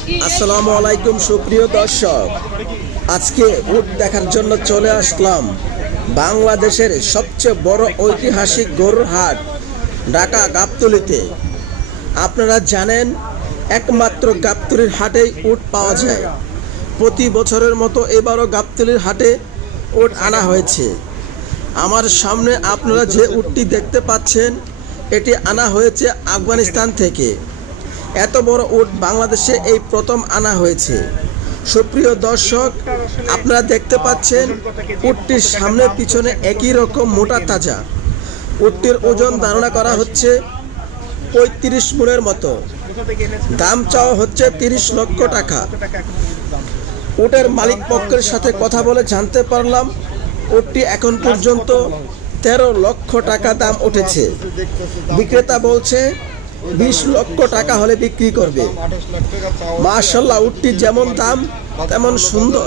আসসালামু আলাইকুম, সুপ্রিয় দর্শক। আজকে উট দেখার জন্য চলে আসলাম বাংলাদেশের সবচেয়ে বড় ঐতিহাসিক গরুর হাট, ঢাকা গাবতলিতে। আপনারা জানেন, একমাত্র গাবতলির হাটেই উট পাওয়া যায়। প্রতি বছরের মতো এবারও গাবতলির হাটে উট আনা হয়েছে। আমার সামনে আপনারা যে উটটি দেখতে পাচ্ছেন, এটি আনা হয়েছে আফগানিস্তান থেকে। এত বড় উট বাংলাদেশে এই প্রথম আনা হয়েছে। সুপ্রিয় দর্শক, আপনারা দেখতে পাচ্ছেন উটটির সামনে পিছনে একই রকম মোটা তাজা। উটটির ওজন ধারণা করা হচ্ছে পঁয়ত্রিশ মনের মতো। দাম চাওয়া হচ্ছে তিরিশ লক্ষ টাকা। উটের মালিক পক্ষের সাথে কথা বলে জানতে পারলাম, উটটি এখন পর্যন্ত তেরো লক্ষ টাকা দাম উঠেছে। বিক্রেতা বলছে বিশ লক্ষ টাকা হলে বিক্রি করবে। মার্শাল্লাহ উটটির যেমন দাম তেমন সুন্দর।